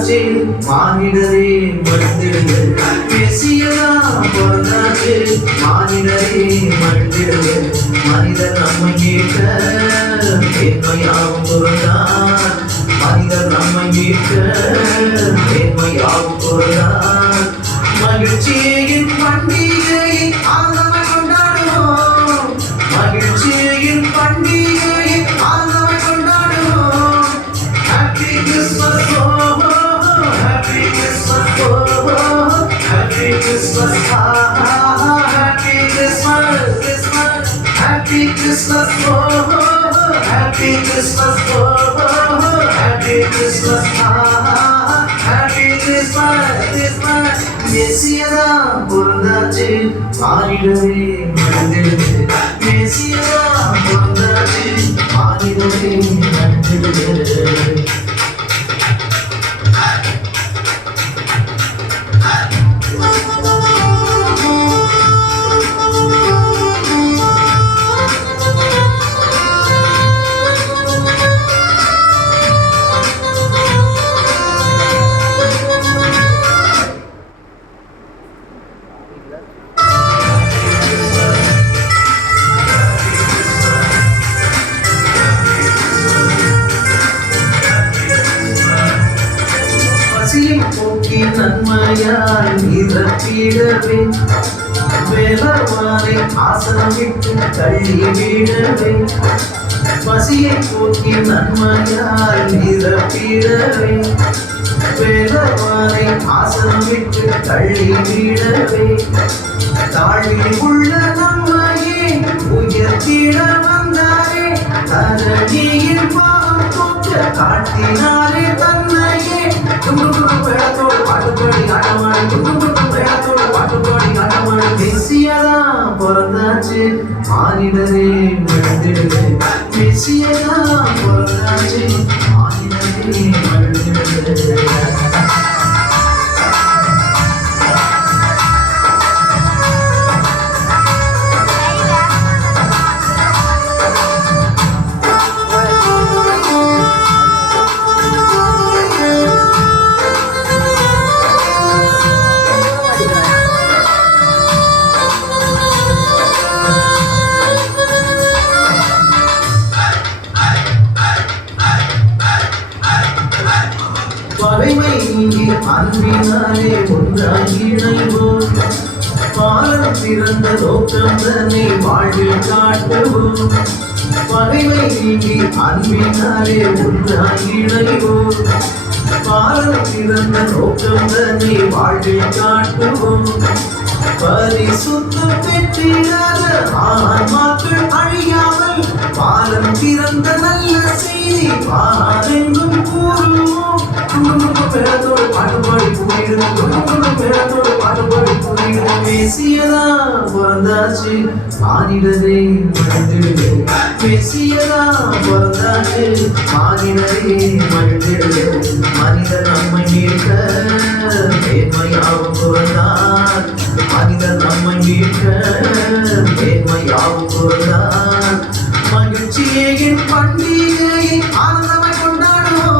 பிறந்தாச்சு மானிடரே மனிதர்கள் மெசியா பிறந்தாச்சு மானிடரே மனிதர்கள் மனிதர் நம்மை கேட்க தேன்மையாகும் பொருள்தான் மனிதர் நம்மை கேட்க தேன்மையாகும் பொருள்தான் மகிழ்ச்சியின் பண்டிகையை ஆனந்தமை கொண்டாடுவோம் மகிழ்ச்சியின் பண்டிகையை ஆனந்தமை கொண்டாடுவோம் happy Christmas happy Christmas happy Christmas happy Christmas Christmas happy Christmas happy Christmas happy Christmas happy Christmas Christmas மெசியா பிறந்தாச்சு மானிடரே மனிதர்களே மெசியா பிறந்தாச்சு மானிடரே மனிதர்களே போக்கி நன்மையால் நிரப்பிடவே வேலவானை ஆசனம் விட்டு தள்ளி விடவே பசியை போக்கி நன்மையால் நிரப்பிடவே வேலவானை ஆசனம் விட்டு தள்ளி விடவே தாழ்வில் உள்ள நம்மையே உயர்த்திட வந்தாரே தரணியில் பாவம் போக்க காட்டினாரே தன்னையே பேடத்தோடு பாட்டுப்பாடி ஆட்டமாடி பேடத்தோடு பாட்டுப்பாடி ஆட்டமாடி மெசியா பிறந்தாச்சு மானிடரே மனிதர்களே மெசியா பிறந்தாச்சு மானிடரே மனிதர்களே பகைமை நீங்கி அன்பினாலே ஒன்றாய் இணைவோம் பாலம் பிறந்த நோக்கம் தன்னை வாழ்வில் காட்டுவோம் பகைமை நீங்கி அன்பினாலே ஒன்றாய் இணைவோம் பாலம் பிறந்த நோக்கம் தன்னை வாழ்வில் காட்டுவோம் பரிசுத்தம் பெற்றிடாத ஆன்மாக்கள் அழியாமல் பாலம் பிறந்த நல்ல செய்தி பாரெங்கும் கூறுவோம் பேரத்தோடு பாட்டுப்பாடி கூறிடுவோம் பேரத்தோடு பாட்டுப்பாடி கூறிடுவோம் மெசியா பிறந்தாச்சு மானிடரே மனிதர்களே மெசியா பிறந்தாச்சு மானிடரே மனிதர்களே மனிதர் நம்மை மீட்க தேன்மையாகும் பொருள்தான் மனிதர் நம்மை மீட்க தேன்மையாகும் பொருள்தான் மகிழ்ச்சியின் பண்டிகையை ஆனந்தமை கொண்டாடுவோம்